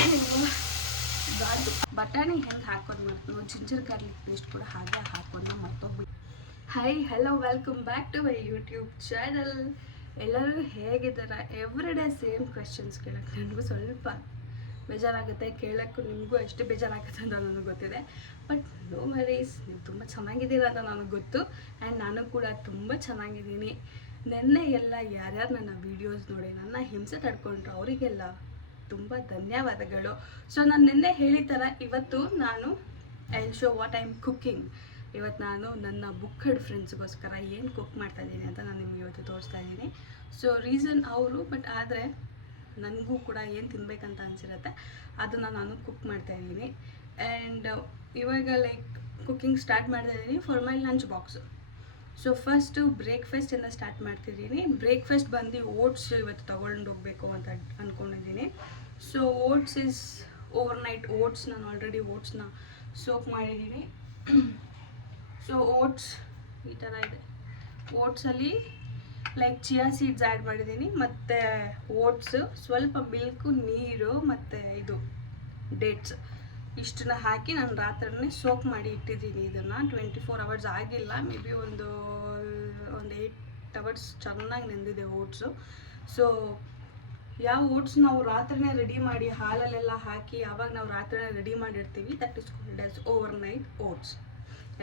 ಏನಿಲ್ಲ ಬಟಾಣಿ ಹೆಂಗೆ ಹಾಕೋದು ಮಾಡ್ತೀವಿ, ಜಿಂಜರ್ ಗಾರ್ಲಿಕ್ ಪೇಸ್ಟ್ ಕೂಡ ಹಾಗೆ ಹಾಕೋದು ಮರ್ತೋಗ್ಬಿಟ್ಟು. Hi hello welcome back to my YouTube channel. ಎಲ್ಲರೂ ಹೇಗಿದ್ದಾರೆ? ಎವ್ರಿ ಡೇ ಸೇಮ್ ಕ್ವೆಶನ್ಸ್ ಕೇಳೋಕ್ಕೆ ನನಗೂ ಸ್ವಲ್ಪ ಬೇಜಾರಾಗುತ್ತೆ, ಕೇಳೋಕ್ಕೂ ನಿಮಗೂ ಎಷ್ಟು ಬೇಜಾರಾಗುತ್ತೆ ಅಂತ ನನಗೆ ಗೊತ್ತಿದೆ. ಬಟ್ ನೋ ವರೀಸ್, ನೀವು ತುಂಬ ಚೆನ್ನಾಗಿದ್ದೀರಾ ಅಂತ ನನಗೆ ಗೊತ್ತು. ಆ್ಯಂಡ್ ನಾನು ಕೂಡ ತುಂಬ ಚೆನ್ನಾಗಿದ್ದೀನಿ. ನೆನ್ನೆ ಎಲ್ಲ ಯಾರ್ಯಾರು ನನ್ನ ವೀಡಿಯೋಸ್ ನೋಡಿ ನನ್ನ ಹಿಂಸೆ ತಡ್ಕೊಂಡ್ರು ಅವರಿಗೆಲ್ಲ ತುಂಬ ಧನ್ಯವಾದಗಳು. ಸೊ ನಾನು ನಿನ್ನೆ ಹೇಳಿದ ಥರ ಇವತ್ತು ನಾನು I will show what I am cooking. ಇವತ್ತು ನಾನು ನನ್ನ ಬುಕ್ಕಡ್ ಫ್ರೆಂಡ್ಸ್ಗೋಸ್ಕರ ಏನು ಕುಕ್ ಮಾಡ್ತಾಯಿದ್ದೀನಿ ಅಂತ ನಾನು ನಿಮ್ಗೆ ಇವತ್ತು ತೋರಿಸ್ತಾ ಇದ್ದೀನಿ. ಸೊ ರೀಸನ್ ಅವರು, ಬಟ್ ಆದರೆ ನನಗೂ ಕೂಡ ಏನು ತಿನ್ನಬೇಕಂತ ಅನಿಸಿರುತ್ತೆ ಅದನ್ನು ನಾನು ಕುಕ್ ಮಾಡ್ತಾಯಿದ್ದೀನಿ. ಆ್ಯಂಡ್ ಇವಾಗ ಲೈಕ್ ಕುಕ್ಕಿಂಗ್ ಸ್ಟಾರ್ಟ್ ಮಾಡ್ತಾಯಿದ್ದೀನಿ for my lunch box. So first ಬ್ರೇಕ್ಫಾಸ್ಟಿಂದ ಸ್ಟಾರ್ಟ್ ಮಾಡ್ತಿದ್ದೀನಿ. ಬ್ರೇಕ್ಫಾಸ್ಟ್ ಬಂದು ಓಟ್ಸ್ ಇವತ್ತು ತೊಗೊಂಡು ಹೋಗಬೇಕು ಅಂತ ಅಂದ್ಕೊಂಡಿದ್ದೀನಿ. So oats is overnight oats. ನಾನು ಆಲ್ರೆಡಿ ಓಟ್ಸ್ನ ಸೋಕ್ ಮಾಡಿದ್ದೀನಿ. ಸೊ ಓಟ್ಸ್ ಈ ಥರ ಇದೆ. ಓಟ್ಸಲ್ಲಿ ಲೈಕ್ ಚಿಯಾ ಸೀಡ್ಸ್ ಆ್ಯಡ್ ಮಾಡಿದ್ದೀನಿ, ಮತ್ತು ಓಟ್ಸು, ಸ್ವಲ್ಪ ಮಿಲ್ಕು, ನೀರು ಮತ್ತು ಇದು ಡೇಟ್ಸ್ ಇಷ್ಟನ್ನ ಹಾಕಿ ನಾನು ರಾತ್ರಿನೇ ಸೋಕ್ ಮಾಡಿ ಇಟ್ಟಿದ್ದೀನಿ. ಇದನ್ನು 24 hours ಆಗಿಲ್ಲ, ಮೇ ಬಿ ಒಂದು 8 hours ಚೆನ್ನಾಗಿ ನೆಂದಿದೆ ಓಟ್ಸು. ಸೊ ಯಾವ ಓಟ್ಸ್ ನಾವು ರಾತ್ರಿನೇ ರೆಡಿ ಮಾಡಿ ಹಾಲಲ್ಲೆಲ್ಲ ಹಾಕಿ ಯಾವಾಗ ನಾವು ರಾತ್ರಿನೇ ರೆಡಿ ಮಾಡಿರ್ತೀವಿ, that is called as over night oats.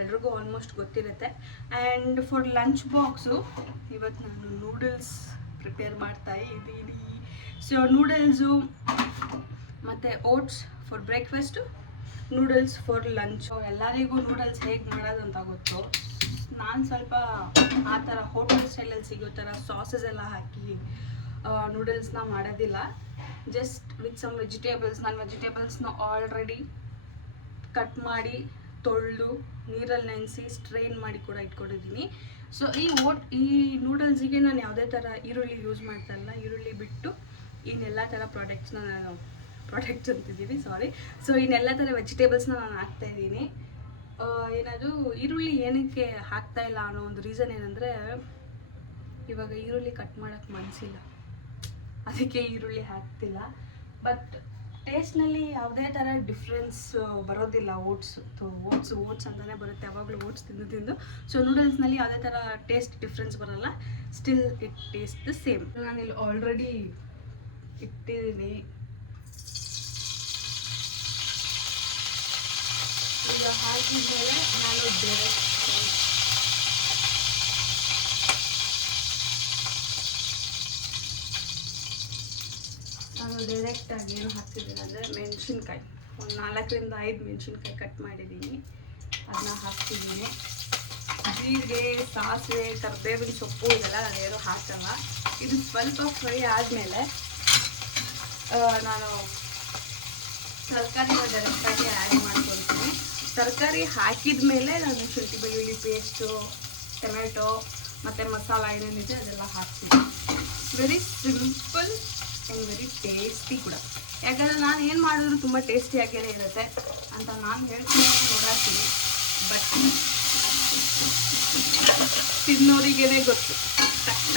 ಎಲ್ರಿಗೂ ಆಲ್ಮೋಸ್ಟ್ ಗೊತ್ತಿರುತ್ತೆ. ಆ್ಯಂಡ್ ಫಾರ್ ಲಂಚ್ ಬಾಕ್ಸು ಇವತ್ತು ನಾನು ನೂಡಲ್ಸ್ ಪ್ರಿಪೇರ್ ಮಾಡ್ತಾ ಇದ್ದೀನಿ. ಸೊ ನೂಡಲ್ಸು ಮತ್ತು oats for breakfast, noodles for lunch. ಎಲ್ಲರಿಗೂ ನೂಡಲ್ಸ್ ಹೇಗೆ ಮಾಡೋದು ಅಂತ ಗೊತ್ತು. ನಾನು ಸ್ವಲ್ಪ ಆ ಥರ ಹೋಟೆಲ್ ಸ್ಟೈಲಲ್ಲಿ ಸಿಗೋ ಥರ ಸಾಸಸ್ ಎಲ್ಲ ಹಾಕಿ ನೂಡಲ್ಸ್ನ ಮಾಡೋದಿಲ್ಲ. Just with some vegetables. ನಾನು ವೆಜಿಟೇಬಲ್ಸ್ನ ಆಲ್ರೆಡಿ ಕಟ್ ಮಾಡಿ ತೊಳೆದು ನೀರಲ್ಲಿ ನೆನೆಸಿ ಸ್ಟ್ರೈನ್ ಮಾಡಿ ಕೂಡ ಇಟ್ಕೊಂಡಿದ್ದೀನಿ. ಸೊ ಈ ನೂಡಲ್ಸಿಗೆ ನಾನು ಯಾವುದೇ ಥರ ಈರುಳ್ಳಿ ಯೂಸ್ ಮಾಡ್ತಾ ಇಲ್ಲ. ಈರುಳ್ಳಿ ಬಿಟ್ಟು ಇನ್ನೆಲ್ಲ ಥರ ಪ್ರಾಡಕ್ಟ್ಸ್ನ ನಾನು ಪ್ರಾಡಕ್ಟ್ಸ್ ಅಂತಿದ್ದೀವಿ, ಸಾರಿ. ಸೊ ಇನ್ನೆಲ್ಲ ಥರ ವೆಜಿಟೇಬಲ್ಸ್ನ ನಾನು ಹಾಕ್ತಾಯಿದ್ದೀನಿ. ಏನದು ಈರುಳ್ಳಿ ಏನಕ್ಕೆ ಹಾಕ್ತಾ ಇಲ್ಲ ಅನ್ನೋ ಒಂದು ರೀಸನ್ ಏನಂದರೆ, ಇವಾಗ ಈರುಳ್ಳಿ ಕಟ್ ಮಾಡೋಕ್ಕೆ ಮನಸ್ಸಿಲ್ಲ, ಅದಕ್ಕೆ ಈರುಳ್ಳಿ ಹಾಕ್ತಿಲ್ಲ. ಬಟ್ ಟೇಸ್ಟ್ನಲ್ಲಿ ಯಾವುದೇ ಥರ ಡಿಫ್ರೆನ್ಸ್ ಬರೋದಿಲ್ಲ. ಓಟ್ಸ್ ಅಂತಲೇ ಬರುತ್ತೆ ಯಾವಾಗಲೂ ಓಟ್ಸ್ ತಿಂದು. ಸೊ ನೂಡಲ್ಸ್ನಲ್ಲಿ ಯಾವುದೇ ಥರ ಟೇಸ್ಟ್ ಡಿಫ್ರೆನ್ಸ್ ಬರೋಲ್ಲ. Still it taste the same. ನಾನಿಲ್ಲಿ ಆಲ್ರೆಡಿ ಇಟ್ಟಿದ್ದೀನಿ. ಈಗ ಹಾಕಿದ ಮೇಲೆ ನಾನು ಡೈರೆಕ್ಟಾಗಿ ಏನು ಹಾಕ್ತಿದ್ದೀನಿ ಅಂದರೆ ಮೆಣಸಿನ್ಕಾಯಿ, ಒಂದು 4 to 5 ಮೆಣಸಿನ್ಕಾಯಿ ಕಟ್ ಮಾಡಿದ್ದೀನಿ, ಅದನ್ನ ಹಾಕ್ತಿದ್ದೀನಿ. ಜೀರಿಗೆ, ಸಾಸಿವೆ, ಕರಿಬೇವಿನ ಸೊಪ್ಪು ಇದೆಲ್ಲ ನಾನೇನು ಹಾಕಲ್ಲ. ಇದು ಸ್ವಲ್ಪ ಫ್ರೈ ಆದಮೇಲೆ ನಾನು ತರಕಾರಿನ ಡೈರೆಕ್ಟಾಗಿ ಆ್ಯಡ್ ಮಾಡ್ಕೊಳ್ತೀನಿ. ತರಕಾರಿ ಹಾಕಿದ ಮೇಲೆ ನಾನು ಶುಂಠಿ ಬೆಳ್ಳುಳ್ಳಿ ಪೇಸ್ಟು, ಟೊಮೆಟೊ ಮತ್ತು ಮಸಾಲ ಏನೇನಿದೆ ಅದೆಲ್ಲ ಹಾಕ್ತೀನಿ. Very simple and very tasty ಕೂಡ. ಯಾಕಂದರೆ ನಾನು ಏನು ಮಾಡಿದ್ರು ತುಂಬ ಟೇಸ್ಟಿಯಾಗೇ ಇರುತ್ತೆ ಅಂತ ನಾನು ಹೇಳ್ತೀನಿ, ನೋಡಾತೀನಿ. ಬಟ್ ತಿನ್ನೋರಿಗೇ ಗೊತ್ತು ಕಷ್ಟ.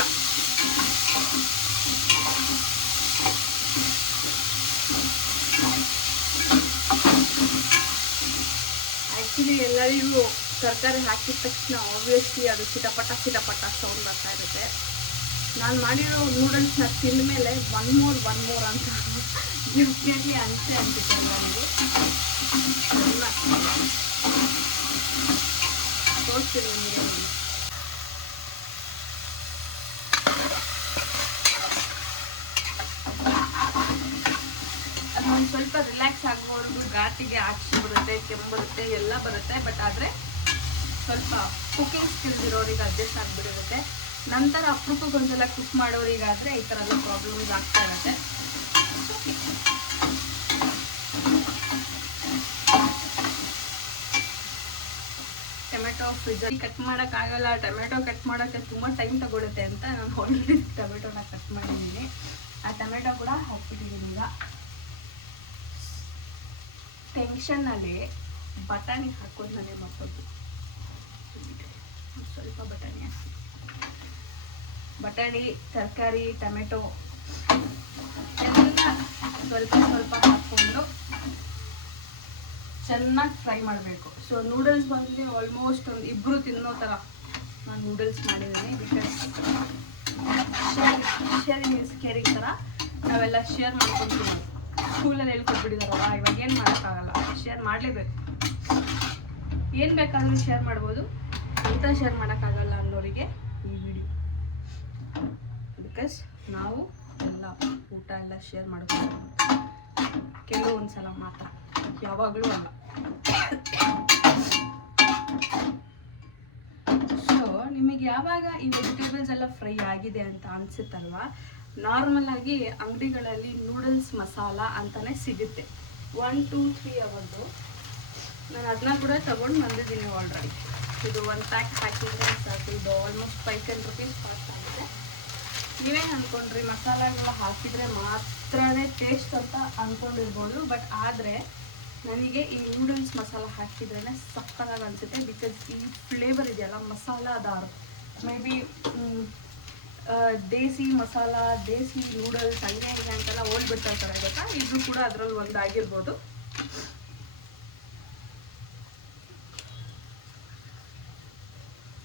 ಆ್ಯಕ್ಚುಲಿ ಎಲ್ಲರಿಗೂ ತರಕಾರಿ ಹಾಕಿದ ತಕ್ಷಣ ಆಬ್ವಿಯಸ್ಲಿ ಅದು ಚಿಟಪಟ ಸೌಂಡ್ ಬರ್ತಾ ಇರುತ್ತೆ. ನಾನು ಮಾಡಿರೋ ನೂಡಲ್ಸ್ನ ತಿಂದ ಮೇಲೆ ಒನ್ ಮೋರ್ ಅಂತ ಡೆಫಿನೆಟ್ಲಿ ಅನಿಸುತ್ತೆ ನನಗೆ. ತೋರಿಸ್ತೀನಿ ನಿಮಗೆ. ಒಂದು ಸ್ವಲ್ಪ ರಿಲ್ಯಾಕ್ಸ್ ಆಗೋವರೆಗೂ ಘಾಟಿಗೆ ಆಚೆ ಬರುತ್ತೆ, ಕೆಮ್ಮು ಬರುತ್ತೆ, ಎಲ್ಲ ಬರುತ್ತೆ. ಬಟ್ ಆದರೆ ಸ್ವಲ್ಪ ಕುಕ್ಕಿಂಗ್ ಸ್ಕಿಲ್ಸ್ ಇರೋರಿಗೆ ಅಡ್ಜಸ್ಟ್ ಆಗಿಬಿಟ್ಟಿರುತ್ತೆ. ನಂತರ ಅಪರೂಪಕ್ಕೆ ಒಂದ್ಸಲ ಕುಕ್ ಮಾಡೋರಿಗಾದರೆ ಈ ಥರ ಎಲ್ಲ ಪ್ರಾಬ್ಲಮ್ಸ್ ಆಗ್ತಾ ಇರುತ್ತೆ. ಟೊಮೆಟೊ ಫ್ರಿಜ್ಜಲ್ಲಿ ಕಟ್ ಮಾಡೋಕ್ಕಾಗಲ್ಲ, ಟೊಮೆಟೊ ಕಟ್ ಮಾಡೋಕ್ಕೆ ತುಂಬ ಟೈಮ್ ತಗೊಳುತ್ತೆ ಅಂತ ನಾನು ಆಲ್ರೆಡಿ ಟೊಮೆಟೊನ ಕಟ್ ಮಾಡಿದ್ದೀನಿ. ಆ ಟೊಮೆಟೊ ಕೂಡ ಹಾಕ್ಬಿಟ್ಟಿದ್ದೀನಿ. ಈಗ ಟೆನ್ಷನ್ನಲ್ಲಿ ಬಟಾಣಿ ಹಾಕೋದು ನನಗೆ ಮತ್ತೊಂದು ಸ್ವಲ್ಪ ಬಟಾಣಿ ಹಾಕಿ, ಬಟಾಣಿ, ತರಕಾರಿ, ಟೊಮೆಟೊ ಎಲ್ಲ ಸ್ವಲ್ಪ ಹಾಕ್ಕೊಂಡು ಚೆನ್ನಾಗಿ ಫ್ರೈ ಮಾಡಬೇಕು. ಸೊ ನೂಡಲ್ಸ್ ಬಂದು ಆಲ್ಮೋಸ್ಟ್ ಒಂದು ಇಬ್ಬರು ತಿನ್ನೋ ಥರ ನಾನು ನೂಡಲ್ಸ್ ಮಾಡಿದ್ದೀನಿ. ಬಿಕಾಸ್ ಶೇರಿಂಗ್ ಇಸ್ ಕೇರಿಂಗ್ ಥರ ನಾವೆಲ್ಲ ಶೇರ್ ಮಾಡ್ಕೊತೀವಿ. ಸ್ಕೂಲಲ್ಲಿ ಹೇಳ್ಕೊಟ್ಬಿಟ್ಟಿದಾರಲ್ಲ, ಇವಾಗ ಏನು ಮಾಡೋಕ್ಕಾಗಲ್ಲ, ಶೇರ್ ಮಾಡಲೇಬೇಕು. ಏನು ಬೇಕಾದರೂ ಶೇರ್ ಮಾಡ್ಬೋದು, ಊಟ ಶೇರ್ ಮಾಡೋಕ್ಕಾಗಲ್ಲ ಅನ್ನೋರಿಗೆ ಈ ವಿಡಿಯೋ. ಬಿಕಾಸ್ ನಾವು ಎಲ್ಲ ಊಟ ಎಲ್ಲ ಶೇರ್ ಮಾಡ್ಬೋದು, ಕೆಲವೊಂದು ಸಲ ಮಾತ್ರ, ಯಾವಾಗಲೂ ಅಲ್ಲ. ಸೊ ನಿಮಗೆ ಯಾವಾಗ ಈ ವೆಜಿಟೇಬಲ್ಸ್ ಎಲ್ಲ ಫ್ರೈ ಆಗಿದೆ ಅಂತ ಅನಿಸುತ್ತಲ್ವ, ನಾರ್ಮಲ್ ಆಗಿ ಅಂಗಡಿಗಳಲ್ಲಿ ನೂಡಲ್ಸ್ ಮಸಾಲ ಅಂತಲೇ ಸಿಗುತ್ತೆ. 1 2 3 ಅವರ್ದು ನಾನು ಅದನ್ನ ಕೂಡ ತೊಗೊಂಡು ಬಂದಿದ್ದೀನಿ ಆಲ್ರೆಡಿ. ಇದು 1 ಪ್ಯಾಕ್ ಹಾಕಿದ್ರೆ ಸಾಕು. ಇದು ಆಲ್ಮೋಸ್ಟ್ 510 rupees ಕಾಸ್ಟ್ ಆಗಿದೆ. ನೀವೇನು ಅಂದ್ಕೊಂಡ್ರಿ ಮಸಾಲೆಗಳ ಹಾಕಿದರೆ ಮಾತ್ರನೇ ಟೇಸ್ಟ್ ಅಂತ ಅಂದ್ಕೊಂಡಿರ್ಬೋದು. ಬಟ್ ಆದರೆ ನನಗೆ ಈ ನೂಡಲ್ಸ್ ಮಸಾಲ ಹಾಕಿದ್ರೇ ಸಕ್ಕತ್ತಾಗಿ ಅನಿಸುತ್ತೆ. ಬಿಕಾಸ್ ಈ ಫ್ಲೇವರ್ ಇದೆಯಲ್ಲ, ಮಸಾಲಾದಾರ್, maybe desi masala, desi noodles ಹಂಗೆ ಹಿಂಗೆ ಅಂತೆಲ್ಲ ಓಡ್ಬಿಡ್ತಾರೆ ಗೊತ್ತಾ. ಇದು ಕೂಡ ಅದರಲ್ಲಿ ಒಂದಾಗಿರ್ಬೋದು.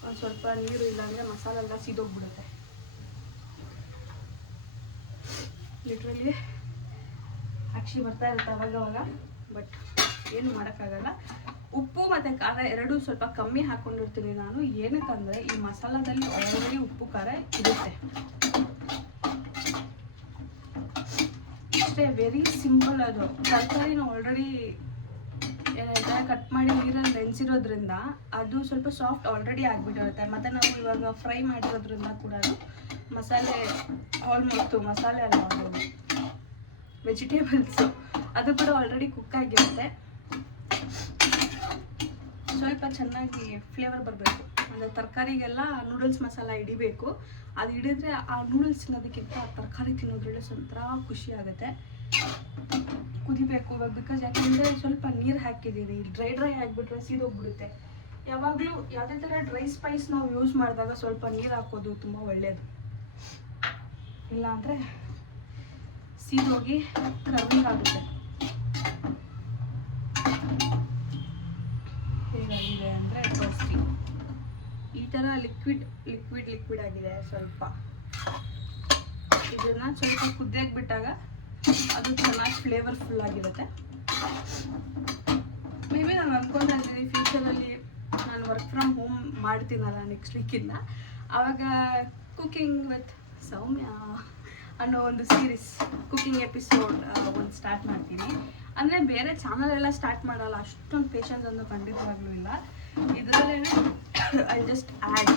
ಒಂದು ಸ್ವಲ್ಪ ನೀರು ಇಲ್ಲಾಂದರೆ ಮಸಾಲ ಎಲ್ಲ ಸೀದೋಗ್ಬಿಡುತ್ತೆ. ಲಿಟ್ರಲಿ ಅಕ್ಷಿ ಬರ್ತಾ ಇರುತ್ತೆ ಅವಾಗವಾಗ, ಬಟ್ ಏನು ಮಾಡೋಕ್ಕಾಗಲ್ಲ. ಉಪ್ಪು ಮತ್ತು ಖಾರ ಎರಡೂ ಸ್ವಲ್ಪ ಕಮ್ಮಿ ಹಾಕ್ಕೊಂಡಿರ್ತೀನಿ ನಾನು. ಏನಕ್ಕಂದರೆ ಈ ಮಸಾಲದಲ್ಲಿ ಆಲ್ರೆಡಿ ಉಪ್ಪು ಖಾರ ಇರುತ್ತೆ. ಅಷ್ಟೇ, ವೆರಿ ಸಿಂಪಲ್. ಅದು ತರಕಾರಿನ ಆಲ್ರೆಡಿ ಕಟ್ ಮಾಡಿ ನೀರಲ್ಲಿ ನೆನೆಸಿರೋದ್ರಿಂದ ಅದು ಸ್ವಲ್ಪ ಸಾಫ್ಟ್ ಆಲ್ರೆಡಿ ಆಗಿಬಿಟ್ಟಿರುತ್ತೆ. ಮತ್ತು ನಾವು ಇವಾಗ ಫ್ರೈ ಮಾಡಿರೋದ್ರಿಂದ ಕೂಡ ಮಸಾಲೆ ಆಲ್ಮೋಸ್ಟ್ ಮಸಾಲೆ ಅಲ್ಲ, ವೆಜಿಟೇಬಲ್ಸು ಅದು ಕೂಡ ಆಲ್ರೆಡಿ ಕುಕ್ ಆಗಿರುತ್ತೆ. ಸ್ವಲ್ಪ ಚೆನ್ನಾಗಿ ಫ್ಲೇವರ್ ಬರಬೇಕು. ಅಂದರೆ ತರಕಾರಿಗೆಲ್ಲ ನೂಡಲ್ಸ್ ಮಸಾಲ ಹಿಡಿಬೇಕು. ಅದು ಹಿಡಿದ್ರೆ ಆ ನೂಡಲ್ಸ್ ತಿನ್ನೋದಕ್ಕಿಂತ ಆ ತರಕಾರಿ ತಿನ್ನೋದ್ರಲ್ಲಿ ಒಂಥರ ಖುಷಿ ಆಗುತ್ತೆ. ಕುದಿಬೇಕು ಇವಾಗ. ಬಿಕಾಸ್ ಯಾಕೆಂದರೆ ಸ್ವಲ್ಪ ನೀರು ಹಾಕಿದ್ದೀನಿ, ಡ್ರೈ ಆಗಿಬಿಟ್ರೆ ಸೀದೋಗ್ಬಿಡುತ್ತೆ. ಯಾವಾಗಲೂ ಯಾವುದೇ ಥರ ಡ್ರೈ ಸ್ಪೈಸ್ ನಾವು ಯೂಸ್ ಮಾಡಿದಾಗ ಸ್ವಲ್ಪ ನೀರು ಹಾಕೋದು ತುಂಬ ಒಳ್ಳೆಯದು. ಇಲ್ಲಾಂದರೆ ಸೀದೋಗಿ ಕರ್ವಿಂಗ್ ಆಗುತ್ತೆ. ಹೇಗಾಗಿದೆ ಅಂದರೆ ಟೋಸ್ಟಿ ಈ ಥರ ಲಿಕ್ವಿಡ್ ಆಗಿದೆ. ಸ್ವಲ್ಪ ಇದನ್ನು ಸ್ವಲ್ಪ ಕುದಿಯಾಗಿ ಬಿಟ್ಟಾಗ ಅದು ಚೆನ್ನಾಗಿ ಫ್ಲೇವರ್ಫುಲ್ ಆಗಿರುತ್ತೆ. ಮೇ ಬಿ ನಾನು ಅಂದ್ಕೊಳ್ತಾ ಇದ್ದೀನಿ ಫ್ಯೂಚರಲ್ಲಿ ನಾನು ವರ್ಕ್ ಫ್ರಮ್ ಹೋಮ್ ಮಾಡ್ತೀನಲ್ಲ ನೆಕ್ಸ್ಟ್ ವೀಕಿಂದ, ಆವಾಗ ಕುಕಿಂಗ್ ವಿತ್ ಸೌಮ್ಯ ಅನ್ನೋ ಒಂದು ಸೀರೀಸ್, ಕುಕಿಂಗ್ ಎಪಿಸೋಡ್ ಒಂದು ಸ್ಟಾರ್ಟ್ ಮಾಡ್ತೀನಿ. ಅಂದರೆ ಬೇರೆ ಚಾನಲ್ ಎಲ್ಲ ಸ್ಟಾರ್ಟ್ ಮಾಡಲ್ಲ, ಅಷ್ಟೊಂದು ಪೇಷನ್ಸ್ ಒಂದು ಖಂಡಿತವಾಗ್ಲೂ ಇಲ್ಲ. ಇದರಲ್ಲೇ ಐ ಜಸ್ಟ್ ಆ್ಯಡ್.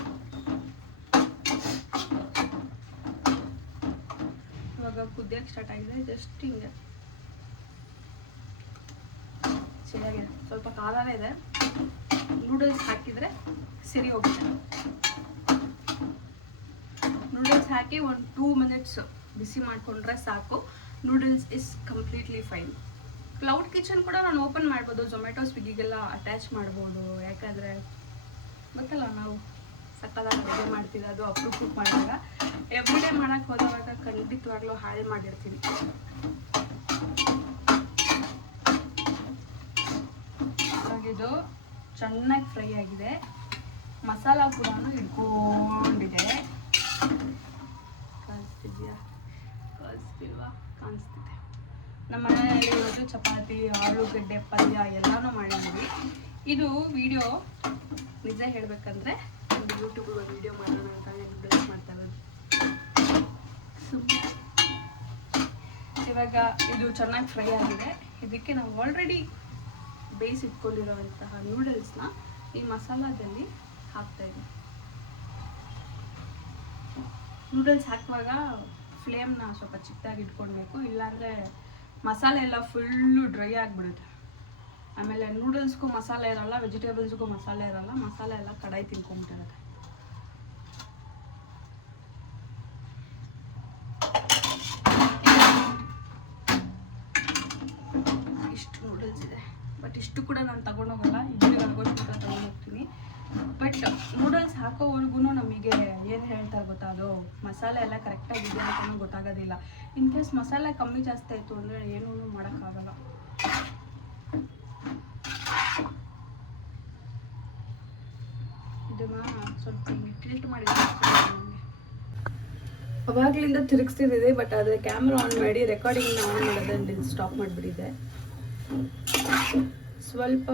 ಇವಾಗ ಕುದಿಯೋಕ್ಕೆ ಸ್ಟಾರ್ಟ್ ಆಗಿದೆ. ಜಸ್ಟ್ ಹಿಂಗೆ ಚೆನ್ನಾಗಿದೆ, ಸ್ವಲ್ಪ ಖಾರನೇ ಇದೆ. ನೂಡಲ್ಸ್ ಹಾಕಿದರೆ ಸರಿ ಹೋಗುತ್ತೆ. ನೂಡಲ್ಸ್ ಹಾಕಿ ಒಂದು 2 minutes ಬಿಸಿ ಮಾಡಿಕೊಂಡ್ರೆ ಸಾಕು. Noodles is completely fine. Cloud kitchen ಕೂಡ ನಾನು ಓಪನ್ ಮಾಡ್ಬೋದು, ಝೊಮ್ಯಾಟೊ ಸ್ವಿಗ್ಗಿಗೆಲ್ಲ ಅಟ್ಯಾಚ್ ಮಾಡ್ಬೋದು. ಯಾಕಂದರೆ ಗೊತ್ತಲ್ಲ ನಾವು ಸಕ್ಕತ್ತಾಗಿ ಅಡುಗೆ ಮಾಡ್ತೀವಿ, ಅದು ಅಪ್ರೂಪ್ ಮಾಡಿದಾಗ. ಎವ್ರಿಡೇ ಮಾಡೋಕ್ಕೆ ಹೋದಾಗ ಖಂಡಿತವಾಗ್ಲೂ ಹಾಳು ಮಾಡಿರ್ತೀನಿ. ಇದು ಚೆನ್ನಾಗಿ ಫ್ರೈ ಆಗಿದೆ, ಮಸಾಲ ಕೂಡ ಹಿಡ್ಕೊಂಡಿದೆ. ಕಾಣಿಸ್ತಿದ್ಯಾ? ಕಾಣಿಸ್ತಿಲ್ವಾ? ಕಾಣಿಸ್ತಿದೆ. ನಮ್ಮ ಮನೆಯಲ್ಲಿ ಇವತ್ತು ಚಪಾತಿ, ಆಲೂಗಡ್ಡೆ ಪಲ್ಯ ಎಲ್ಲನೂ ಮಾಡಿದ್ವಿ. ಇದು ವಿಡಿಯೋ ನಿಜ ಹೇಳಬೇಕಂದ್ರೆ ಒಂದು ಯೂಟ್ಯೂಬ್ ವಿಡಿಯೋ ಮಾಡೋಣ ಅಂತ ನೂಡಲ್ಸ್ ಮಾಡ್ತಾ ಇರೋದು. ಇವಾಗ ಇದು ಚೆನ್ನಾಗಿ ಫ್ರೈ ಆಗಿದೆ. ಇದಕ್ಕೆ ನಾವು ಆಲ್ರೆಡಿ ಬೇಯಿಸಿಟ್ಕೊಂಡಿರೋಂತಹ ನೂಡಲ್ಸ್ನ ಈ ಮಸಾಲದಲ್ಲಿ ಹಾಕ್ತಾಯಿದ್ದೀವಿ. ನೂಡಲ್ಸ್ ಹಾಕುವಾಗ ಫ್ಲೇಮ್ನ ಸ್ವಲ್ಪ ಚಿಕ್ಕದಾಗಿ ಇಟ್ಕೊಳ್ಬೇಕು, ಇಲ್ಲಾಂದರೆ ಮಸಾಲೆ ಎಲ್ಲ ಫುಲ್ಲು ಡ್ರೈ ಆಗಿಬಿಡುತ್ತೆ. ಆಮೇಲೆ ನೂಡಲ್ಸ್ಗೂ ಮಸಾಲೆ ಇರಲ್ಲ, ವೆಜಿಟೇಬಲ್ಸ್ಗೂ ಮಸಾಲೆ ಇರಲ್ಲ, ಮಸಾಲೆ ಎಲ್ಲ ಕಡಾಯಿ ತಿನ್ಕೊಂಬಿಟ್ಟಿರುತ್ತೆ. ಇಷ್ಟು ನೂಡಲ್ಸ್ ಇದೆ, ಬಟ್ ಇಷ್ಟು ಕೂಡ ನಾನು ತಗೊಂಡೋಗಲ್ಲ, ಇಬ್ಬರಿಗೆ ಆಗೋಷ್ಟು ಕೂಡ ತೊಗೊಂಡೋಗ್ತೀನಿ. ಬಟ್ ನೂಡಲ್ಸ್ ಹಾಕೋವರೆಗೂ ನಮಗೆ ಏನು ಹೇಳ್ತಾರೆ ಗೊತ್ತಾ, ಅದು ಮಸಾಲೆ ಎಲ್ಲ ಕರೆಕ್ಟಾಗಿದೆ ಅಂತಲೂ ಗೊತ್ತಾಗೋದಿಲ್ಲ. ಇನ್ ಕೇಸ್ ಮಸಾಲೆ ಕಮ್ಮಿ ಜಾಸ್ತಿ ಆಯಿತು ಅಂದರೆ ಏನೂ ಮಾಡೋಕ್ಕಾಗಲ್ಲ. ಮಾಡಿದ್ದೀನಿ ಅವಾಗಲಿಂದ ತಿರುಗಿಸ್ತಿದ್ದೆ, ಬಟ್ ಆದರೆ ಕ್ಯಾಮ್ರಾ ಆನ್ ಮಾಡಿ ರೆಕಾರ್ಡಿಂಗ್ನ ಆನ್ ಮಾಡೋದ್ರಲ್ಲಿ ಸ್ಟಾಪ್ ಮಾಡಿಬಿಟ್ಟಿದೆ. ಸ್ವಲ್ಪ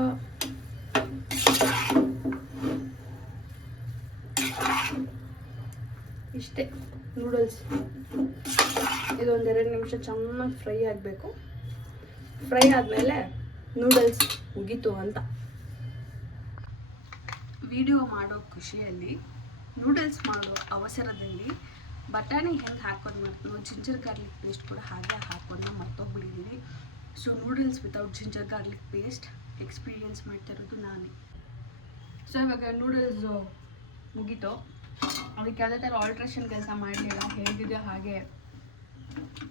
ಇಷ್ಟೇ ನೂಡಲ್ಸ್. ಇದೊಂದು 2 ನಿಮಿಷ ಚೆನ್ನಾಗಿ ಫ್ರೈ ಆಗಬೇಕು. ಫ್ರೈ ಆದಮೇಲೆ ನೂಡಲ್ಸ್ ಮುಗೀತು ಅಂತ. ವಿಡಿಯೋ ಮಾಡೋ ಖುಷಿಯಲ್ಲಿ, ನೂಡಲ್ಸ್ ಮಾಡೋ ಅವಸರದಲ್ಲಿ ಬಟಾಣಿ ಹೆಂಗೆ ಹಾಕೋದು ಮತ್ತು ಜಿಂಜರ್ ಗಾರ್ಲಿಕ್ ಪೇಸ್ಟ್ ಕೂಡ ಹಾಗೆ ಹಾಕೋದನ್ನ ಮರ್ತೋಗ್ಬಿಟ್ಟಿದ್ದೀನಿ. So noodles without ginger garlic paste experience ಮಾಡ್ತಾ ಇರೋದು ನಾನೇ. ಸೊ ಇವಾಗ ನೂಡಲ್ಸ್ ಮುಗೀತು. ಅದಕ್ಕೆ ಯಾವುದೇ ಥರ ಆಲ್ಟ್ರೇಷನ್ ಕೆಲಸ ಮಾಡಲಿಲ್ಲ, ಹೇಗಿದೆ ಹಾಗೆ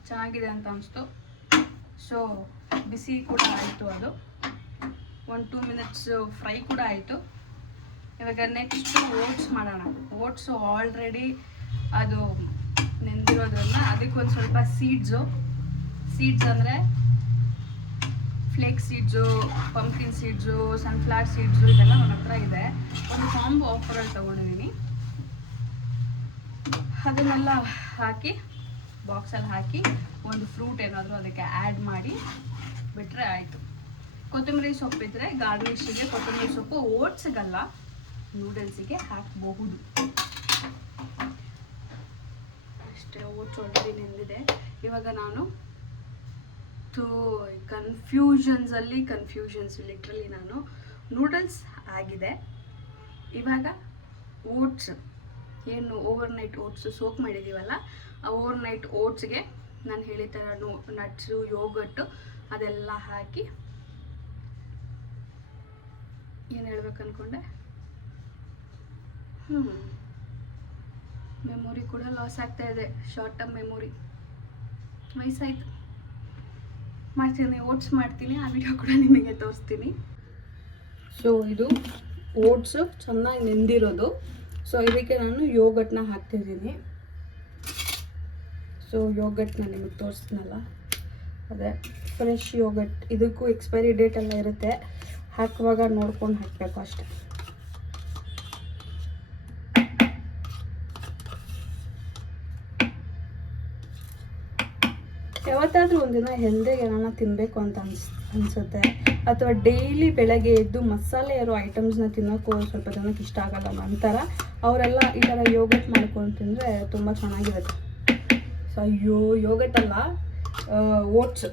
ಚೆನ್ನಾಗಿದೆ ಅಂತ ಅನಿಸ್ತು. ಸೊ ಬಿಸಿ ಕೂಡ ಆಯಿತು, ಅದು 1-2 ಮಿನಿಟ್ಸ್ ಫ್ರೈ ಕೂಡ ಆಯಿತು. ಇವಾಗ ನೆಕ್ಸ್ಟು ಓಟ್ಸ್ ಮಾಡೋಣ. ಓಟ್ಸು ಆಲ್ರೆಡಿ ಅದು ನೆಂದಿರೋದ್ರನ್ನ ಅದಕ್ಕೊಂದು ಸ್ವಲ್ಪ ಸೀಡ್ಸ್ ಅಂದರೆ flake seeds, pumpkin seeds, sunflower seeds ಇದೆಲ್ಲ ನನ್ನ ಹತ್ರ ಇದೆ. ಒಂದು ಕಾಂಬೋ ಆಫರಲ್ಲಿ ತೊಗೊಂಡಿದ್ದೀನಿ. ಅದನ್ನೆಲ್ಲ ಹಾಕಿ ಬಾಕ್ಸಲ್ಲಿ ಹಾಕಿ ಒಂದು ಫ್ರೂಟ್ ಏನಾದರೂ ಅದಕ್ಕೆ ಆ್ಯಡ್ ಮಾಡಿ ಬಿಟ್ಟರೆ ಆಯಿತು. ಕೊತ್ತಂಬರಿ ಸೊಪ್ಪಿದ್ರೆ ಗಾರ್ನಿಷಿಗೆ ಕೊತ್ತಂಬರಿ ಸೊಪ್ಪು ಓಟ್ಸ್ಗಲ್ಲ, ನೂಡಲ್ಸಿಗೆ ಹಾಕಬಹುದು. ಅಷ್ಟೇ. ಓಟ್ಸ್ ಆಲ್ರೆಡಿ ನೆಂದಿದೆ. ಇವಾಗ ನಾನು ಕನ್ಫ್ಯೂಷನ್ಸ್ ಲಿಟ್ರಲಿ ನಾನು ನೂಡಲ್ಸ್ ಆಗಿದೆ. ಇವಾಗ ಓಟ್ಸ್ ಏನು ಓವರ್ನೈಟ್ ಓಟ್ಸ್ ಸೋಕ್ ಮಾಡಿದ್ದೀವಲ್ಲ, ಆ ಓವರ್ನೈಟ್ ಓಟ್ಸ್ಗೆ ನಾನು ಹೇಳಿದ ಥರ ನಟ್ಸು, ಯೋಗಟ್ಟು ಅದೆಲ್ಲ ಹಾಕಿ ಏನು ಹೇಳ್ಬೇಕು ಅಂದ್ಕೊಂಡೆ, ಮೆಮೊರಿ ಕೂಡ ಲಾಸ್ ಆಗ್ತಾ ಇದೆ. ಶಾರ್ಟ್ ಟರ್ಮ್ ಮೆಮೊರಿ ವಯಸ್ಸಾಯ್ತು. ಮಾಡ್ತೀನಿ, ಓಟ್ಸ್ ಮಾಡ್ತೀನಿ, ಆ ವಿಡಿಯೋ ಕೂಡ ನಿಮಗೆ ತೋರಿಸ್ತೀನಿ. ಸೊ ಇದು ಓಟ್ಸು ಚೆನ್ನಾಗಿ ನೆಂದಿರೋದು. ಸೊ ಇದಕ್ಕೆ ನಾನು ಯೋಗಟ್ನ ಹಾಕ್ತಿದ್ದೀನಿ. ಸೊ ಯೋಗಟ್ನ ನಿಮಗೆ ತೋರಿಸ್ತೀನಲ್ಲ, ಅದೇ ಫ್ರೆಶ್ ಯೋಗಟ್. ಇದಕ್ಕೂ ಎಕ್ಸ್ಪೈರಿ ಡೇಟ್ ಎಲ್ಲ ಇರುತ್ತೆ, ಹಾಕುವಾಗ ನೋಡ್ಕೊಂಡು ಹಾಕಬೇಕು ಅಷ್ಟೆ. ಯಾವತ್ತಾದರೂ ಒಂದಿನ ಹೆಲ್ದಿಗೆ ಏನಾನ ತಿನ್ನಬೇಕು ಅಂತ ಅನಿಸುತ್ತೆ, ಅಥವಾ ಡೈಲಿ ಬೆಳಗ್ಗೆ ಎದ್ದು ಮಸಾಲೆ ಇರೋ ಐಟಮ್ಸ್ನ ತಿನ್ನೋಕ್ಕೂ ಸ್ವಲ್ಪ ಜನಕ್ಕೆ ಇಷ್ಟ ಆಗಲ್ಲ. ನಂತರ ಅವರೆಲ್ಲ ಈ ಥರ ಯೋಗಟ್ ಮಾಡ್ಕೊಂಡು ತಿಂದರೆ ತುಂಬ ಚೆನ್ನಾಗಿರುತ್ತೆ. ಸೊ ಯೋಗಟ್ ಅಲ್ಲ, ಓಟ್ಸ್.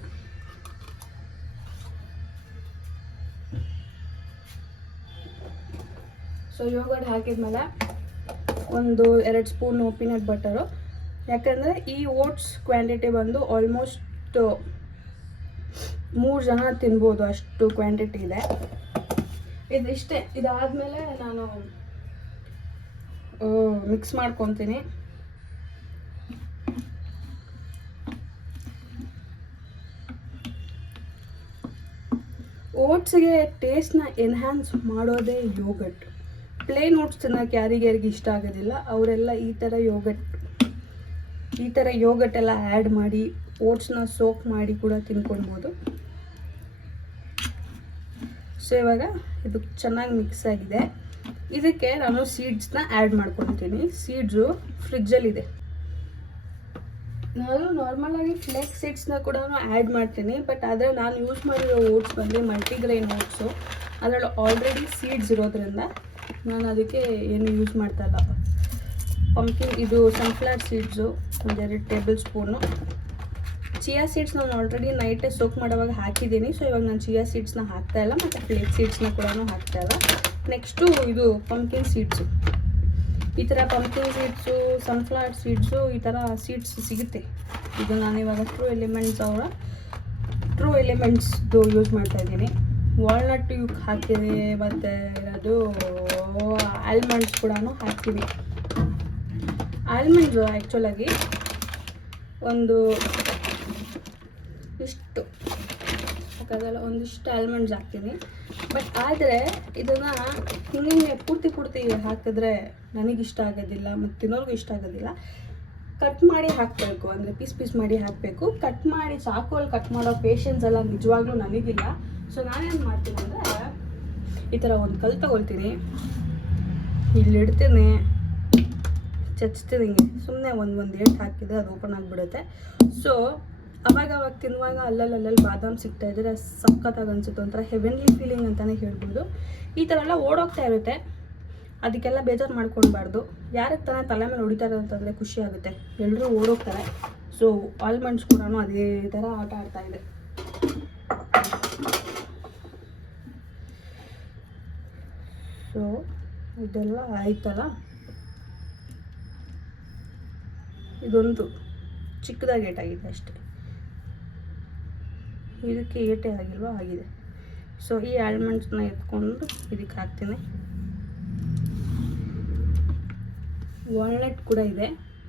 ಸೊ ಯೋಗಟ್ ಹಾಕಿದ್ಮೇಲೆ 1-2 ಸ್ಪೂನು ಪೀನಟ್ ಬಟರು. ಯಾಕಂದರೆ ಈ ಓಟ್ಸ್ ಕ್ವಾಂಟಿಟಿ ಬಂದು ಆಲ್ಮೋಸ್ಟ್ 3 ಜನ ತಿನ್ಬೋದು, ಅಷ್ಟು ಕ್ವಾಂಟಿಟಿ ಇದೆ. ಇದಿಷ್ಟೇ. ಇದಾದಮೇಲೆ ನಾನು ಮಿಕ್ಸ್ ಮಾಡ್ಕೊತೀನಿ. ಓಟ್ಸ್ಗೆ ಟೇಸ್ಟ್ನ ಎನ್ಹ್ಯಾನ್ಸ್ ಮಾಡೋದೇ ಯೋಗಟ್. ಪ್ಲೇನ್ ಓಟ್ಸ್ ತಿನ್ನೋಕ್ಕೆ ಯಾರಿಗ್ಯಾರಿಗೆ ಇಷ್ಟ ಆಗೋದಿಲ್ಲ, ಅವರೆಲ್ಲ ಈ ಥರ ಯೋಗಟ್ ಎಲ್ಲ ಆ್ಯಡ್ ಮಾಡಿ ಓಟ್ಸ್ನ ಸೋಕ್ ಮಾಡಿ ಕೂಡ ತಿನ್ಕೊಳ್ಬೋದು. ಸೊ ಇವಾಗ ಇದು ಚೆನ್ನಾಗಿ ಮಿಕ್ಸ್ ಆಗಿದೆ. ಇದಕ್ಕೆ ನಾನು ಸೀಡ್ಸ್ನ ಆ್ಯಡ್ ಮಾಡ್ಕೊತೀನಿ. ಸೀಡ್ಸು ಫ್ರಿಜ್ಜಲ್ಲಿದೆ. ನಾನು ನಾರ್ಮಲಾಗಿ ಫ್ಲೇಕ್ ಸೀಡ್ಸ್ನ ಕೂಡ ಆ್ಯಡ್ ಮಾಡ್ತೀನಿ, ಬಟ್ ಆದರೆ ನಾನು ಯೂಸ್ ಮಾಡಿರೋ ಓಟ್ಸ್ ಬಂದು ಮಲ್ಟಿಗ್ರೈನ್ ಓಟ್ಸು. ಅದರಲ್ಲಿ ಆಲ್ರೆಡಿ ಸೀಡ್ಸ್ ಇರೋದ್ರಿಂದ ನಾನು ಅದಕ್ಕೆ ಏನು ಯೂಸ್ ಮಾಡ್ತಾಯಿಲ್ಲ. ಪಂಪ್ಕಿನ್ ಇದು sunflower seeds 1-2 table spoon. Chia seeds ನಾನು ಆಲ್ರೆಡಿ ನೈಟೇ ಸೋಕ್ ಮಾಡೋವಾಗ ಹಾಕಿದ್ದೀನಿ. ಸೊ ಇವಾಗ ನಾನು ಚಿಯಾ ಸೀಡ್ಸ್ನ ಹಾಕ್ತಾಯಿಲ್ಲ, ಮತ್ತು ಫ್ಲೇಕ್ ಸೀಡ್ಸ್ನ ಕೂಡ ಹಾಕ್ತಾಯಿಲ್ಲ. ನೆಕ್ಸ್ಟು ಇದು ಪಂಪ್ಕಿನ್ ಸೀಡ್ಸು. ಈ ಥರ ಪಂಪ್ಕಿನ್ ಸೀಡ್ಸು, ಸನ್ಫ್ಲವರ್ ಸೀಡ್ಸು, ಈ ಥರ ಸೀಡ್ಸ್ ಸಿಗುತ್ತೆ. ಇದು ನಾನಿವಾಗ ಟ್ರೂ ಎಲಿಮೆಂಟ್ಸ್ದು ಯೂಸ್ ಮಾಡ್ತಾಯಿದ್ದೀನಿ. ವಾಲ್ನಟ್ ಹಾಕ್ತೀನಿ, ಮತ್ತು ಅದು ಆಲ್ಮಂಡ್ಸ್ ಕೂಡ ಹಾಕ್ತೀನಿ. ಆಲ್ಮಂಡ್ಸು ಆ್ಯಕ್ಚುಲಾಗಿ ಒಂದಿಷ್ಟು ಆಲ್ಮಂಡ್ಸ್ ಹಾಕ್ತೀನಿ. ಬಟ್ ಆದರೆ ಇದನ್ನು ಹಿಂಗೆ ಪೂರ್ತಿ ಹಾಕಿದ್ರೆ ನನಗಿಷ್ಟ ಆಗೋದಿಲ್ಲ, ಮತ್ತು ತಿನ್ನೋರ್ಗೂ ಇಷ್ಟ ಆಗೋದಿಲ್ಲ. ಕಟ್ ಮಾಡಿ ಹಾಕಬೇಕು, ಅಂದರೆ ಪೀಸ್ ಮಾಡಿ ಹಾಕಬೇಕು. ಕಟ್ ಮಾಡಿ ಚಾಕುವಲ್ಲಿ ಕಟ್ ಮಾಡೋ ಪೇಷನ್ಸ್ ಎಲ್ಲ ನಿಜವಾಗ್ಲೂ ನನಗಿಲ್ಲ. ಸೊ ನಾನೇನು ಮಾಡ್ತೀನಿ ಅಂದರೆ ಈ ಥರ ಒಂದು ಕಲ್ಲು ತಗೊಳ್ತೀನಿ, ಇಲ್ಲಿಡ್ತೀನಿ, ಚಚ್ತೀನಿ ಹಿಂಗೆ ಸುಮ್ಮನೆ ಒಂದು ಏಟ್ ಹಾಕಿದರೆ ಅದು ಓಪನ್ ಆಗಿಬಿಡುತ್ತೆ. ಸೊ ಅವಾಗ ತಿನ್ನುವಾಗ ಅಲ್ಲಲ್ಲಿ ಬಾದಾಮ್ ಸಿಗ್ತಾ ಇದ್ದರೆ ಸಖತ್ತಾಗಿ ಅನಿಸುತ್ತೆ, ಒಂಥರ ಹೆವೆನ್ಲಿ ಫೀಲಿಂಗ್ ಅಂತಲೇ ಹೇಳ್ಬೋದು. ಈ ಥರ ಎಲ್ಲ ಓಡೋಗ್ತಾ ಇರುತ್ತೆ, ಅದಕ್ಕೆಲ್ಲ ಬೇಜಾರು ಮಾಡ್ಕೊಳ್ಬಾರ್ದು. ಯಾರಿಗೆ ತಾನೇ ತಲೆ ಮೇಲೆ ಹೊಡಿತಾರೆ ಅಂತಂದರೆ ಖುಷಿ ಆಗುತ್ತೆ, ಎಲ್ಲರೂ ಓಡೋಗ್ತಾರೆ. ಸೊ ಆಲ್ಮಂಡ್ಸ್ ಕೂಡ ಅದೇ ಥರ ಆಟ ಆಡ್ತಾಯಿದೆ. ಸೊ ಇದೆಲ್ಲ ಆಯ್ತಲ್ಲ, ಇದೊಂದು ಚಿಕ್ಕದಾಗಿ ಏಟಾಗಿದೆ ಅಷ್ಟೇ, ಇದಕ್ಕೆ ಏಟೇ ಆಗಿಲ್ವ, ಆಗಿದೆ. ಸೊ ಈ ಆಲ್ಮಂಡ್ಸ್ನ ಎತ್ಕೊಂಡು ಇದಕ್ಕೆ ಹಾಕ್ತೀನಿ. ವಾಲ್ನಟ್ ಕೂಡ ಇದೆ,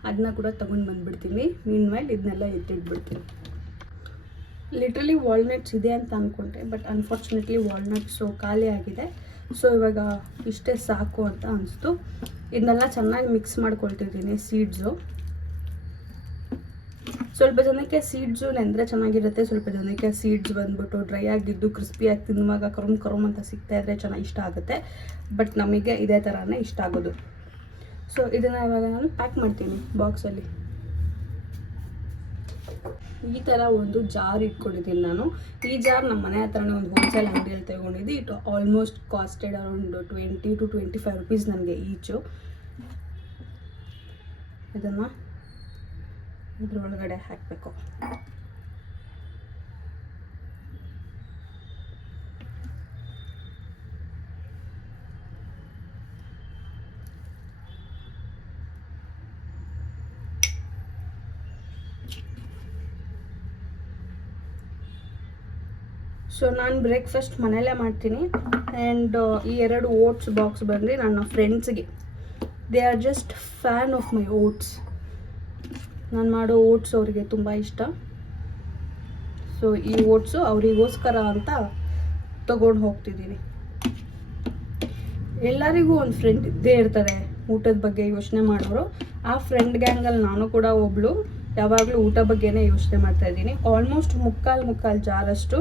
ಅದನ್ನ ಕೂಡ ತೊಗೊಂಡು ಬಂದುಬಿಡ್ತೀನಿ. ಮೀನ್ ಮೇಲೆ ಇದನ್ನೆಲ್ಲ ಎತ್ತಿಟ್ಬಿಡ್ತೀನಿ. ಲಿಟ್ರಲಿ ವಾಲ್ನಟ್ಸ್ ಇದೆ ಅಂತ ಅಂದ್ಕೊಂಡೆ, ಬಟ್ ಅನ್ಫಾರ್ಚುನೇಟ್ಲಿ ವಾಲ್ನಟ್ಸು ಖಾಲಿ ಆಗಿದೆ. ಸೊ ಇವಾಗ ಇಷ್ಟೇ ಸಾಕು ಅಂತ ಅನಿಸ್ತು. ಇದನ್ನೆಲ್ಲ ಚೆನ್ನಾಗಿ ಮಿಕ್ಸ್ ಮಾಡ್ಕೊಳ್ತಿದ್ದೀನಿ. ಸೀಡ್ಸು ಸ್ವಲ್ಪ ಜನಕ್ಕೆ ಸೀಡ್ಸು ನೆಂದರೆ ಚೆನ್ನಾಗಿರುತ್ತೆ, ಸ್ವಲ್ಪ ಜನಕ್ಕೆ ಸೀಡ್ಸ್ ಬಂದ್ಬಿಟ್ಟು ಡ್ರೈ ಆಗಿದ್ದು ಕ್ರಿಸ್ಪಿಯಾಗಿ ತಿನ್ನುವಾಗ ಕರುಮ್ ಅಂತ ಸಿಗ್ತಾ ಇದ್ರೆ ಚೆನ್ನಾಗಿ ಇಷ್ಟ ಆಗುತ್ತೆ. ಬಟ್ ನಮಗೆ ಇದೇ ಥರನೇ ಇಷ್ಟ ಆಗೋದು. ಸೊ ಇದನ್ನು ಇವಾಗ ನಾನು ಪ್ಯಾಕ್ ಮಾಡ್ತೀನಿ ಬಾಕ್ಸಲ್ಲಿ. ಈ ಥರ ಒಂದು ಜಾರ್ ಇಟ್ಕೊಂಡಿದ್ದೀನಿ ನಾನು. ಈ ಜಾರ್ ನಮ್ಮ ಮನೆ ಹತ್ರನೇ ಒಂದು ಹೋಲ್ಸೇಲ್ ಅಂಗಡಿಯಲ್ಲಿ ತಗೊಂಡಿದ್ದು. It almost costed around 20 to 25 rupees ನನಗೆ ಈಚು. ಇದನ್ನು ಇದ್ರೊಳಗಡೆ ಹಾಕಬೇಕು. ಸೊ ನಾನು ಬ್ರೇಕ್ಫಾಸ್ಟ್ ಮನೆಯಲ್ಲೇ ಮಾಡ್ತೀನಿ. ಆ್ಯಂಡ್ ಈ 2 ಓಟ್ಸ್ ಬಾಕ್ಸ್ ಬಂದು ನನ್ನ ಫ್ರೆಂಡ್ಸ್ಗೆ, they are just fan of my oats. ನಾನು ಮಾಡೋ ಓಟ್ಸ್ ಅವರಿಗೆ ತುಂಬ ಇಷ್ಟ. ಸೊ ಈ ಓಟ್ಸು ಅವರಿಗೋಸ್ಕರ ಅಂತ ತಗೊಂಡು ಹೋಗ್ತಿದ್ದೀನಿ. ಎಲ್ಲರಿಗೂ ಒಂದು ಫ್ರೆಂಡ್ ಇದ್ದೇ ಇರ್ತಾರೆ ಊಟದ ಬಗ್ಗೆ ಯೋಚನೆ ಮಾಡೋರು. ಆ ಫ್ರೆಂಡ್ ಗ್ಯಾಂಗಲ್ಲಿ ನಾನು ಕೂಡ ಒಬ್ಳು. ಯಾವಾಗಲೂ ಊಟ ಬಗ್ಗೆನೇ ಯೋಚನೆ ಮಾಡ್ತಾ ಇದ್ದೀನಿ. ಆಲ್ಮೋಸ್ಟ್ ಮುಕ್ಕಾಲು ಜಾರಷ್ಟು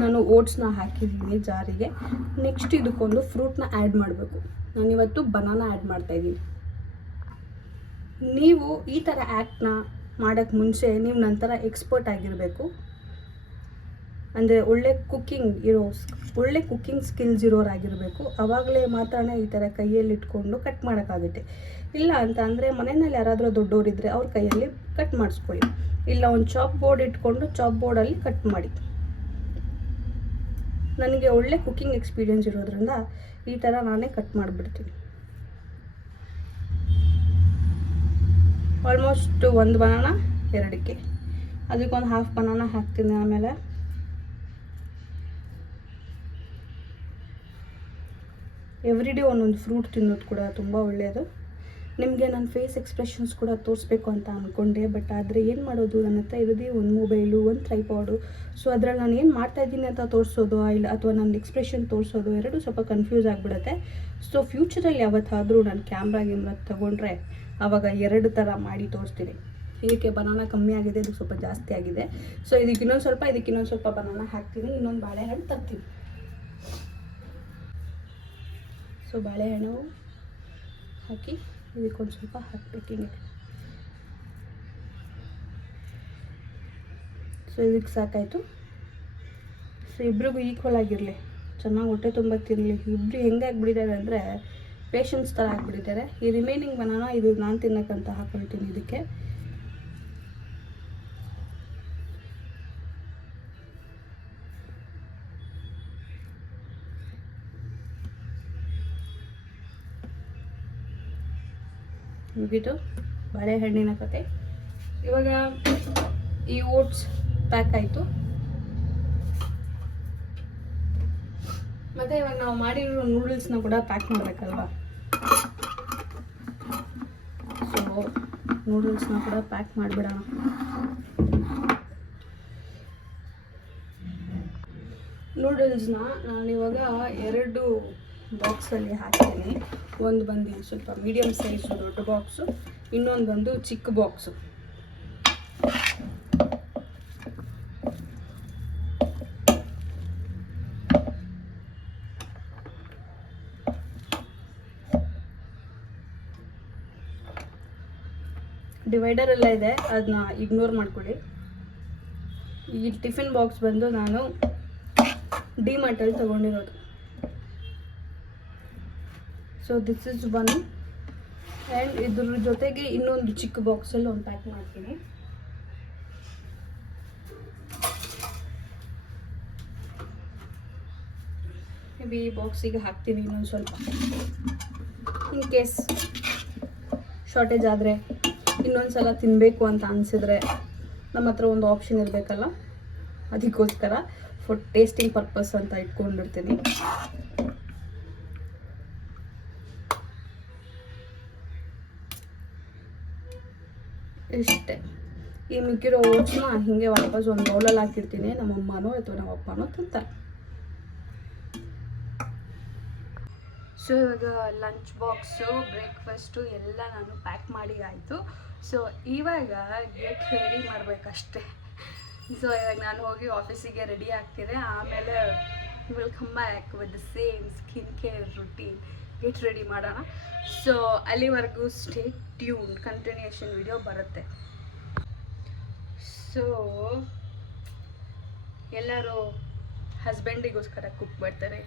ನಾನು ಓಟ್ಸ್ನ ಹಾಕಿದ್ದೀನಿ ಜಾರಿಗೆ. ನೆಕ್ಸ್ಟ್ ಇದಕ್ಕೊಂದು ಫ್ರೂಟ್ನ ಆ್ಯಡ್ ಮಾಡಬೇಕು. ನಾನಿವತ್ತು ಬನಾನಾ ಆ್ಯಡ್ ಮಾಡ್ತಾಯಿದ್ದೀನಿ. ನೀವು ಈ ಥರ ಆ್ಯಕ್ಟ್ನ ಮಾಡೋಕ್ಕೆ ಮುಂಚೆ ನೀವು ನಂತರ ಎಕ್ಸ್ಪರ್ಟ್ ಆಗಿರಬೇಕು. ಅಂದರೆ ಒಳ್ಳೆ ಕುಕ್ಕಿಂಗ್ ಸ್ಕಿಲ್ಸ್ ಇರೋರಾಗಿರಬೇಕು. ಆವಾಗಲೇ ಮಾತ್ರನೇ ಈ ಥರ ಕೈಯಲ್ಲಿ ಇಟ್ಕೊಂಡು ಕಟ್ ಮಾಡೋಕ್ಕಾಗುತ್ತೆ. ಇಲ್ಲ ಅಂತ ಅಂದರೆ ಮನೆಯಲ್ಲಿ ಯಾರಾದರೂ ದೊಡ್ಡವರಿದ್ದರೆ ಅವ್ರ ಕೈಯಲ್ಲಿ ಕಟ್ ಮಾಡಿಸ್ಕೊಳ್ಳಿ. ಇಲ್ಲ ಒಂದು ಚಾಪ್ ಬೋರ್ಡ್ ಇಟ್ಕೊಂಡು ಚಾಪ್ ಬೋರ್ಡಲ್ಲಿ ಕಟ್ ಮಾಡಿ. ನನಗೆ ಒಳ್ಳೆ ಕುಕ್ಕಿಂಗ್ ಎಕ್ಸ್ಪೀರಿಯೆನ್ಸ್ ಇರೋದ್ರಿಂದ ಈ ಥರ ನಾನೇ ಕಟ್ ಮಾಡಿಬಿಡ್ತೀನಿ. ಆಲ್ಮೋಸ್ಟ್ 1 ಬನಾನಾ 2ಕ್ಕೆ, ಅದಕ್ಕೊಂದು ಹಾಫ್ ಬನಾನಾ ಹಾಕ್ತೀನಿ. ಆಮೇಲೆ ಎವ್ರಿ ಡೇ ಒಂದೊಂದು ಫ್ರೂಟ್ ತಿನ್ನೋದು ಕೂಡ ತುಂಬ ಒಳ್ಳೆಯದು. ನಿಮಗೆ ನನ್ನ ಫೇಸ್ ಎಕ್ಸ್ಪ್ರೆಷನ್ಸ್ ಕೂಡ ತೋರಿಸ್ಬೇಕು ಅಂತ ಅಂದ್ಕೊಂಡೆ. ಬಟ್ ಆದರೆ ಏನು ಮಾಡೋದು, ನನ್ನ ಹತ್ರ ಇರೋದೇ ಒಂದು ಮೊಬೈಲು, ಒಂದು ಟ್ರೈಪಾಡು. ಸೊ ಅದರಲ್ಲಿ ನಾನು ಏನು ಮಾಡ್ತಾಯಿದ್ದೀನಿ ಅಂತ ತೋರಿಸೋದು ಇಲ್ಲ ಅಥವಾ ನನ್ನ ಎಕ್ಸ್ಪ್ರೆಷನ್ ತೋರಿಸೋದು ಎರಡೂ ಸ್ವಲ್ಪ ಕನ್ಫ್ಯೂಸ್ ಆಗಿಬಿಡುತ್ತೆ. ಸೊ ಫ್ಯೂಚರಲ್ಲಿ ಯಾವತ್ತಾದರೂ ನಾನು ಕ್ಯಾಮ್ರಾ ತೊಗೊಂಡ್ರೆ ಆವಾಗ 2 ಥರ ಮಾಡಿ ತೋರಿಸ್ತೀನಿ. ಇದಕ್ಕೆ ಬನಾನಾ ಕಮ್ಮಿ ಆಗಿದೆ, ಇದಕ್ಕೆ ಸ್ವಲ್ಪ ಜಾಸ್ತಿ ಆಗಿದೆ. ಸೊ ಇದಕ್ಕೆ ಇನ್ನೊಂದು ಸ್ವಲ್ಪ ಬನಾನಾ ಹಾಕ್ತೀನಿ. ಇನ್ನೊಂದು ಬಾಳೆಹಣ್ಣು ತರ್ತೀನಿ. ಸೊ ಬಾಳೆಹಣ್ಣು ಹಾಕಿ ಇದಕ್ಕೊಂದು ಸ್ವಲ್ಪ ಹಾಕಬೇಕು ಹಿಂಗೆ. ಸೊ ಇದಕ್ಕೆ ಸಾಕಾಯಿತು. ಸೊ ಇಬ್ರಿಗೂ ಈಕ್ವಲ್ ಆಗಿರಲಿ, ಚೆನ್ನಾಗಿ ಹೊಟ್ಟೆ ತುಂಬ ತಿನ್ನಲಿ. ಇಬ್ಬರು ಹೆಂಗಾಗ್ಬಿಟ್ಟಿದ್ದಾರೆ ಅಂದರೆ ಪೇಷನ್ಸ್ ಥರ ಆಗಿಬಿಟ್ಟಿದ್ದಾರೆ. ಈ ರಿಮೈನಿಂಗ್ ಬನಾನಾ ಇದು ನಾನು ತಿನ್ನೋಕ್ಕಂತ ಹಾಕ್ಕೊಳ್ತೀನಿ ಇದಕ್ಕೆ. ಮುಗೀತು ಬಾಳೆಹಣ್ಣಿನ ಕತೆ. ಇವಾಗ ಈ ಓಟ್ಸ್ ಪ್ಯಾಕ್ ಆಯಿತು. ಮತ್ತು ಇವಾಗ ನಾವು ಮಾಡಿರೋ ನೂಡಲ್ಸ್ನ ಕೂಡ ಪ್ಯಾಕ್ ಮಾಡಬೇಕಲ್ವ. ಸೊ ನೂಡಲ್ಸ್ನ ಕೂಡ ಪ್ಯಾಕ್ ಮಾಡಿಬಿಡೋಣ. ನೂಡಲ್ಸ್ನ ನಾನಿವಾಗ 2 ಬಾಕ್ಸಲ್ಲಿ ಹಾಕ್ತೀನಿ. ಒಂದು ಬಂದು ಸ್ವಲ್ಪ ಮೀಡಿಯಮ್ ಸೈಜು ದೊಡ್ಡ ಬಾಕ್ಸು, ಇನ್ನೊಂದು ಬಂದು ಚಿಕ್ಕ ಬಾಕ್ಸು. ಡಿವೈಡರ್ ಎಲ್ಲ ಇದೆ, ಅದನ್ನ ಇಗ್ನೋರ್ ಮಾಡ್ಕೊಳ್ಳಿ. ಈ ಟಿಫಿನ್ ಬಾಕ್ಸ್ ಬಂದು ನಾನು ಡಿಮಾರ್ಟಲ್ಲಿ ತೊಗೊಂಡಿರೋದು. So this is one. And ಇದ್ರ ಜೊತೆಗೆ ಇನ್ನೊಂದು ಚಿಕ್ಕ ಬಾಕ್ಸಲ್ಲಿ ಒಂದು ಪ್ಯಾಕ್ ಮಾಡ್ತೀನಿ. ಮೇ ಬಿ ಈ ಬಾಕ್ಸಿಗೆ ಹಾಕ್ತೀನಿ ಇನ್ನೊಂದು ಸ್ವಲ್ಪ, ಇನ್ ಕೇಸ್ ಶಾರ್ಟೇಜ್ ಆದರೆ ಇನ್ನೊಂದು ಸಲ ತಿನ್ನಬೇಕು ಅಂತ ಅನಿಸಿದ್ರೆ ನಮ್ಮ ಹತ್ರ ಒಂದು ಆಪ್ಷನ್ ಇರಬೇಕಲ್ಲ, ಅದಕ್ಕೋಸ್ಕರ ಫಾರ್ ಟೇಸ್ಟಿಂಗ್ ಪರ್ಪಸ್ ಅಂತ ಇಟ್ಕೊಂಡಿರ್ತೀನಿ. ಇಷ್ಟೇ. ಈ ಮಿಕ್ಕಿರೋ ಓಟ್ಸ್ನ ಹೀಗೆ ವಾಪಸ್ ಒಂದು ಬೌಲಲ್ಲಿ ಹಾಕಿರ್ತೀನಿ. ನಮ್ಮಮ್ಮನೋ ಅಥವಾ ನಮ್ಮ ಅಪ್ಪನೋ ತಿಂತಾರೆ. ಸೊ ಇವಾಗ ಲಂಚ್ ಬಾಕ್ಸು, ಬ್ರೇಕ್ಫಾಸ್ಟು ಎಲ್ಲ ನಾನು ಪ್ಯಾಕ್ ಮಾಡಿ ಆಯಿತು. ಸೊ ಇವಾಗ ಗೆಟ್ ರೆಡಿ ಮಾಡಬೇಕಷ್ಟೆ. ಸೊ ಇವಾಗ ನಾನು ಹೋಗಿ ಆಫೀಸಿಗೆ ರೆಡಿ ಆಗ್ತಿದೆ. ಆಮೇಲೆ will come back with the same skin care routine. Get ready ಮಾಡೋಣ. ಸೊ ಅಲ್ಲಿವರೆಗೂ ಸ್ಟೇ ಟ್ಯೂನ್, ಕಂಟಿನ್ಯೂಷನ್ ವಿಡಿಯೋ ಬರುತ್ತೆ. ಸೊ ಎಲ್ಲರೂ ಹಸ್ಬೆಂಡಿಗೋಸ್ಕರ ಕುಕ್ ಮಾಡ್ತಾರೆ,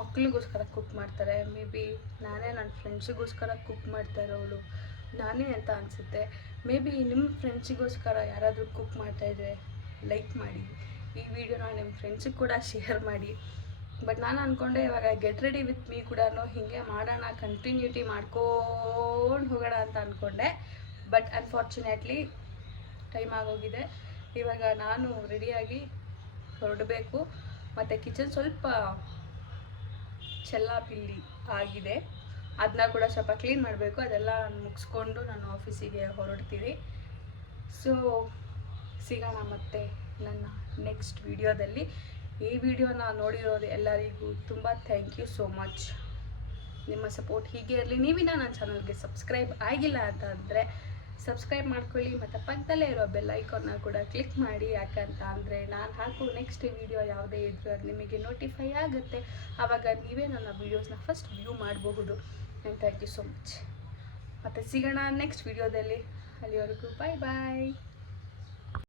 ಮಕ್ಕಳಿಗೋಸ್ಕರ ಕುಕ್ ಮಾಡ್ತಾರೆ. ಮೇ ಬಿ ನಾನೇ ನನ್ನ ಫ್ರೆಂಡ್ಸಿಗೋಸ್ಕರ ಕುಕ್ ಮಾಡ್ತಾ ಇರೋಳು ನಾನೇ ಅಂತ ಅನಿಸುತ್ತೆ. ಮೇ ಬಿ ನಿಮ್ಮ ಫ್ರೆಂಡ್ಸಿಗೋಸ್ಕರ ಯಾರಾದರೂ ಕುಕ್ ಮಾಡ್ತಾಯಿದ್ರೆ ಲೈಕ್ ಮಾಡಿ, ಈ ವಿಡಿಯೋನ ನಿಮ್ಮ ಫ್ರೆಂಡ್ಸಿಗೆ ಕೂಡ ಶೇರ್ ಮಾಡಿ. ಬಟ್ ನಾನು ಅಂದ್ಕೊಂಡೆ ಇವಾಗ ಗೆಟ್ ರೆಡಿ ವಿತ್ ಮೀ ಕೂಡ ಹೀಗೆ ಮಾಡೋಣ, ಕಂಟಿನ್ಯೂಟಿ ಮಾಡ್ಕೊಂಡು ಹೋಗೋಣ ಅಂತ ಅಂದ್ಕೊಂಡೆ. ಬಟ್ ಅನ್ಫಾರ್ಚುನೇಟ್ಲಿ ಟೈಮ್ ಆಗೋಗಿದೆ. ಇವಾಗ ನಾನು ರೆಡಿಯಾಗಿ ಹೊರಡಬೇಕು. ಮತ್ತು ಕಿಚನ್ ಸ್ವಲ್ಪ ಚೆಲ್ಲಾಪಿಲ್ಲಿ ಆಗಿದೆ, ಅದನ್ನ ಕೂಡ ಸ್ವಲ್ಪ ಕ್ಲೀನ್ ಮಾಡಬೇಕು. ಅದೆಲ್ಲ ಮುಗಿಸ್ಕೊಂಡು ನಾನು ಆಫೀಸಿಗೆ ಹೊರಡ್ತೀನಿ. ಸೊ ಸಿಗೋಣ ಮತ್ತೆ ನನ್ನ ನೆಕ್ಸ್ಟ್ ವಿಡಿಯೋದಲ್ಲಿ. ಈ ವಿಡಿಯೋನ ನೋಡಿರೋದು ಎಲ್ಲರಿಗೂ ತುಂಬ ಥ್ಯಾಂಕ್ ಯು ಸೋ ಮಚ್. ನಿಮ್ಮ ಸಪೋರ್ಟ್ ಹೀಗೆ ಇರಲಿ. ನೀವಿನ ನನ್ನ ಚಾನಲ್ಗೆ ಸಬ್ಸ್ಕ್ರೈಬ್ ಆಗಿಲ್ಲ ಅಂತ ಅಂದರೆ ಸಬ್ಸ್ಕ್ರೈಬ್ ಮಾಡ್ಕೊಳ್ಳಿ, ಮತ್ತು ಪಕ್ಕದಲ್ಲೇ ಇರೋ ಬೆಲ್ ಐಕಾನ್ನ ಕೂಡ ಕ್ಲಿಕ್ ಮಾಡಿ. ಯಾಕಂತ ಅಂದರೆ ನಾನು ಹಾಕೋ ನೆಕ್ಸ್ಟ್ ವಿಡಿಯೋ ಯಾವುದೇ ಇದ್ದರೂ ಅದು ನಿಮಗೆ ನೋಟಿಫೈ ಆಗುತ್ತೆ. ಆವಾಗ ನೀವೇ ನನ್ನ ವೀಡಿಯೋಸ್ನ ಫಸ್ಟ್ ವ್ಯೂ ಮಾಡಬಹುದು. And thank you so much. ಮತ್ತು ಸಿಗೋಣ ನೆಕ್ಸ್ಟ್ ವಿಡಿಯೋದಲ್ಲಿ. ಅಲ್ಲಿವರೆಗೂ ಬಾಯ್ ಬಾಯ್.